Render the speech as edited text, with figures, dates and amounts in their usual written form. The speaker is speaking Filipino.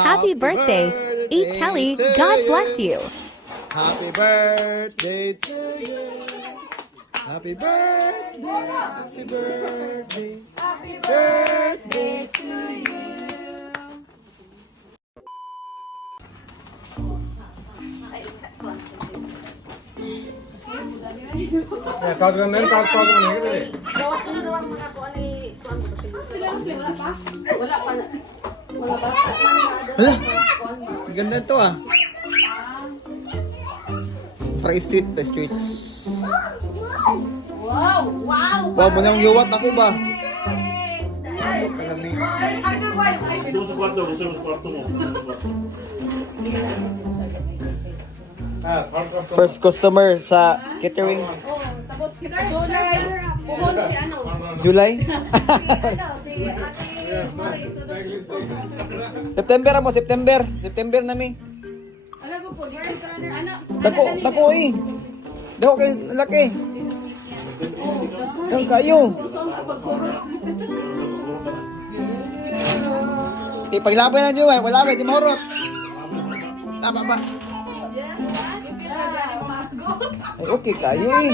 Happy birthday, E. Kelly. God bless you. Happy birthday to you. Happy birthday, happy birthday, happy birthday to you. Ya, tahu kan men, tahu tahu kan ini. Gawas ko na naman mga po ani kuan ko kasi. Wala pa. Wala pa. Wala pa. Hala, ang ganda ito ah. Pa-street, pa-streets. Wow! Wow! Wow, walang yuwat ako ba? Gusto mo sa kwarto, gusto mo sa kwarto mo. Ah, tahu First customer sa catering. Oh, tapos July. Puhon si ano? July? Ano, si Ate Mari. September mo, September. September na mi. Ano ko po? Ano? Dako eh. Dako kay laki. Ang kayo. Ipaglabay na July, wala ba, di mahurot. Tama ba? Ay, okay kayo eh.